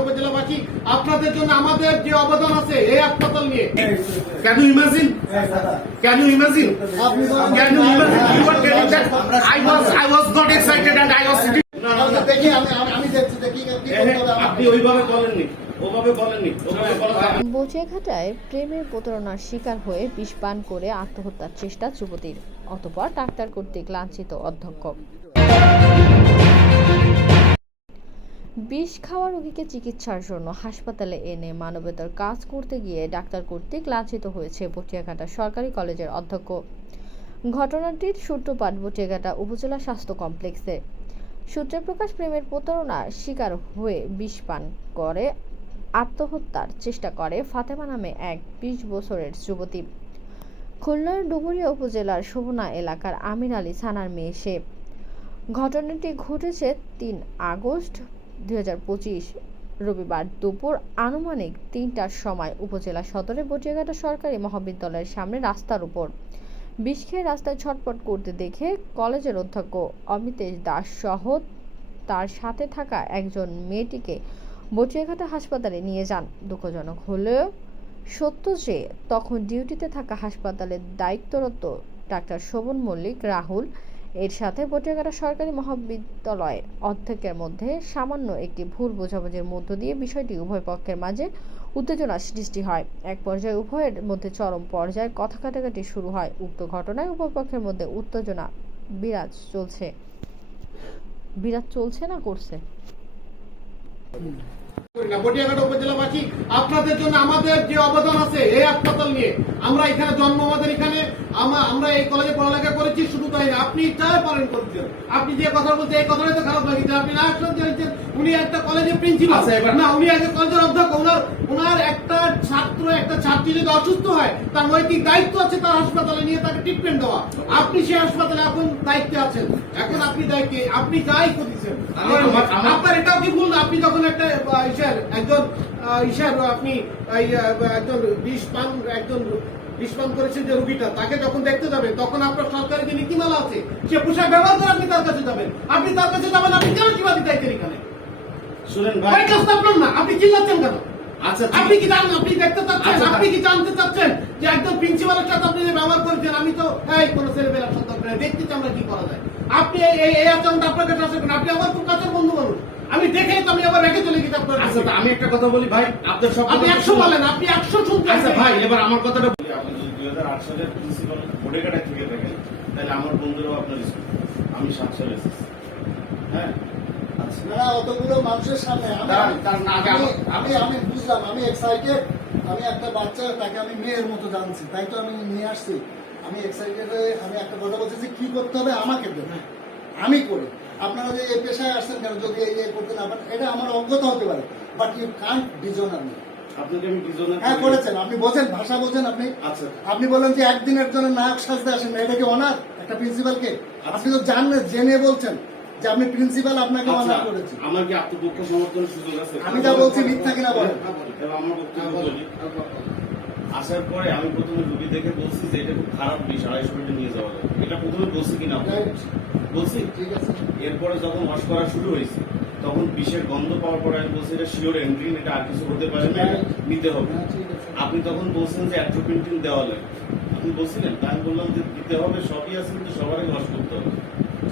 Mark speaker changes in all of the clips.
Speaker 1: উপজেলাবাসী আপনাদের জন্য আমাদের যে অবদান আছে এই হাসপাতাল নিয়ে can you imagine can you imagine can you imagine you are telling that I was I was not excited and I was sitting না না
Speaker 2: আমাকে দেখি আমি আমি- আমি দেখছি দেখি কি কি করতে হবে আমার।
Speaker 3: আপনি ওইভাবে বলেননি ওভাবে বলেননি ওভাবে বলা যাবে না।
Speaker 4: বচিয়াঘাটায় প্রেমের প্রতারণার শিকার হয়ে বিষ পান করে আত্মহত্যার চেষ্টা যুবতীর অতপর ডাক্তার কর্তৃক লাঞ্ছিত অধ্যক্ষ বিষ খাওয়া রোগীকে চিকিৎসার জন্য হাসপাতালে এনে মানবতার কাজ করতে গিয়ে ডাক্তার কর্তৃক লাঞ্ছিত হয়েছে বটিয়াঘাটা সরকারি কলেজের অধ্যক্ষ। ঘটনাটির সূত্রপাত বটিয়াঘাটা উপজেলা স্বাস্থ্য কমপ্লেক্সে। সূত্রে প্রকাশ প্রেমের প্রতারণার শিকার হয়ে বিষ পান করে, আত্মহত্যার চেষ্টা করে ফাতেমা নামে এক বিশ বছরের যুবতী। খুলনার ডুমুরিয়া উপজেলার শোভনা এলাকার আমির আলী সানার মেয়ে সে। ঘটনাটি ঘটেছে তিন আগস্ট দুই রবিবার দুপুর আনুমানিক তিনটার সময় উপজেলা সদরে বটিয়াঘাটা সরকারি মহাবিদ্যালয়ের সামনে রাস্তার উপর। বিষ খেয়ে রাস্তায় ছটপট করতে দেখে কলেজের অধ্যক্ষ অমিতেশ দাস সহ তার সাথে থাকা একজন মেয়েটিকে বটিয়াঘাটা হাসপাতালে নিয়ে যান। দুঃখজনক হলেও সত্য যে তখন ডিউটিতে থাকা হাসপাতালের দায়িত্বরত ডাক্তার শোভন মল্লিক, রাহুল এর সাথে বটিয়াঘাটা সরকারি মহাবিদ্যালয়ের অধ্যক্ষের মধ্যে সামান্য একটি ভুল বোঝাবুঝির মধ্য দিয়ে বিষয়টি উভয় পক্ষের মাঝে উত্তেজনা সৃষ্টি হয়। এক পর্যায়ে উভয়ের মধ্যে চরম পর্যায়ে কথা কাটাকাটি শুরু হয়। উক্ত ঘটনায় উভয় পক্ষের মধ্যে উত্তেজনা বিরাজ চলছে। বিরাজ চলছে না করছে?
Speaker 1: উপজেলাবাসী আপনাদের জন্য আমাদের যে অবদান আছে, এই হাসপাতাল নিয়ে, আমরা এখানে জন্ম আমাদের এখানে আমরা এই কলেজে পড়ালেখা করেছি শুধু তাই না আপনি চাই পালন করছেন। আপনি যে কথা বলছেন এই কথাটাই তো খারাপ লাগিয়েছে আপনি না আসলে জানছেন উনি একটা কলেজের প্রিন্সিপাল
Speaker 3: আচ্ছা, এবার-
Speaker 1: না উনি আগে কলেজের অধ্যক্ষ। ওনার ওনার একটা ছাত্র একটা ছাত্রী যদি অসুস্থ হয় তার নৈতিক দায়িত্ব আছে তার হাসপাতালে নিয়ে তাকে ট্রিটমেন্ট দেওয়া। আপনি সেই হাসপাতালে এখন দায়িত্বে আছেন। এখন আপনি দায়িত্বে আপনি যাই করতেছেন। আপনার এটাও কি ভুল আপনি যখন একটা ইসের একজন ইসের আপনি একজন বিষ পান একজন বিষ পান করেছেন যে রুগীটা তাকে যখন দেখতে যাবেন তখন আপনার সরকারি যে নীতিমালা আছে সে পোশাক ব্যবহার করে আপনি তার কাছে যাবেন। আপনি তার কাছে যাবেন আপনি কেন কীভাবে এখানে?
Speaker 3: শুনেন
Speaker 1: ভাই। কাজটা আপনার না আপনি চিল্লাচ্ছেন কেন?
Speaker 3: আচ্ছা
Speaker 1: আপনি কি জানেন আপনি দেখতে চাচ্ছেন
Speaker 3: আচ্ছা,
Speaker 1: আপনি কি জানতে চাচ্ছেন যে একজন প্রিন্সিপালের সাথে আপনি যে ব্যবহার করেছেন আমি তো এই কোন ছেলে মেয়ের সাথে দেখতে চাই আমরা কি করা যায়। আপনি এই এই- আচরণটা আপনার কাছে? আপনি আমার খুব কাছের বন্ধু মানুষ। আমি দেখেই তো আমি আবার রেখে চলে গেছি আপনার
Speaker 3: আচ্ছা আমি একটা কথা বলি ভাই আপনার সব
Speaker 1: আপনি একশো বলেন আপনি একশো
Speaker 3: আচ্ছা ভাই এবার আমার কথাটা বলি আপনি যদি দুই হাজার আট সালের প্রিন্সিপাল বোর্ডে কাটা থেকে থাকেন তাহলে আমার বন্ধুরাও আপনার স্কুল আমি সাত সালে এসেছি হ্যাঁ? আচ্ছা।
Speaker 2: না অতগুলো মানুষের সামনে আমি
Speaker 3: দাঁড়ান, দাঁড়ান, আগে
Speaker 2: আমি-
Speaker 3: আমার-
Speaker 2: আমি আমি বুঝলাম আমি এক্সাইটেড আমি একটা বাচ্চা তাকে আমি মেয়ের মতো জানছি তাই তো আমি নিয়ে আসছি। আমি এক্সাইটেড হয়ে আমি একটা কথা বলছি যে কি করতে হবে আমাকে দেবে আমি করি। আপনারা যে এই পেশায় আসছেন কেন যদি এই এই করতে না পারেন এটা আমার অজ্ঞতা হতে পারে। বাট ইউ কান্ট ডিজনার মি
Speaker 3: আমি
Speaker 2: হ্যাঁ করেছেন। আপনি বোঝেন ভাষা বোঝেন আপনি।
Speaker 3: আচ্ছা।
Speaker 2: আপনি বলেন যে একদিনের জন্য নায়ক সাজতে আসেন এটা কি অনার একটা প্রিন্সিপালকে আপনি তো জানেন জেনে বলছেন যে আপনি প্রিন্সিপাল আপনাকে
Speaker 3: আচ্ছা
Speaker 2: অনার করেছে।
Speaker 3: আমার কি আত্মপক্ষ সমর্থনের সুযোগ আছে?
Speaker 2: আমি যা বলছি মিথ্যা কিনা বলেন।
Speaker 3: আমার বক্তব্য বলি। আসার পরে আমি প্রথমে রুগী দেখে বলছি যে এটা খুব খারাপ বিষ আড়াইশো মিনিটে নিয়ে যাওয়া যায় এটা প্রথমে বলছি কিনা? বলছি?
Speaker 2: ঠিক আছে।
Speaker 3: এরপরে যখন ওয়াশ করা শুরু হয়েছে তখন বিষের গন্ধ পাওয়ার পরে আমি বলছি এটা শিওর এন্ট্রিন এটা আর কিছু হতে পারে না নিতে হবে।
Speaker 2: হ্যাঁ,
Speaker 3: আপনি তখন বলছেন যে অ্যাট্রোপিনটিন দেওয়া লাগে। আপনি বলছিলেন তাই আমি বললাম যে দিতে হবে সবই আছে কিন্তু সবারই লস করতে হবে।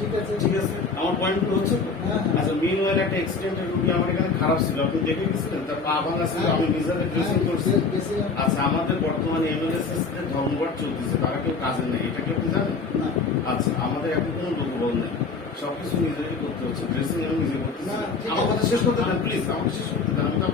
Speaker 2: ঠিক আছে।
Speaker 3: ঠিক আছে? আমার পয়েন্টগুলো হচ্ছে
Speaker 2: হ্যাঁ, হ্যাঁ।
Speaker 3: আচ্ছা মিন একটা রুগী আমার এখানে খারাপ ছিল আপনি দেখে গেছিলেন? তার পা ভাঙা ছিল আমি ড্রেসিং করছি।
Speaker 2: হ্যাঁ,
Speaker 3: আচ্ছা আমাদের বর্তমানে এমএলএসএস ধর্মঘট চলতেছে তারা কেউ কাজে নেই এটা কি আপনি জানেন?
Speaker 2: না।
Speaker 3: আচ্ছা আমাদের এখন কোনো লোকবল নেই। সবকিছু নিজেরই করতে হচ্ছে ড্রেসিং আমি নিজে করতেছি আমার কথা শেষ করতে দেন প্লিজ আমাকে শেষ করতে দেন। আমি তো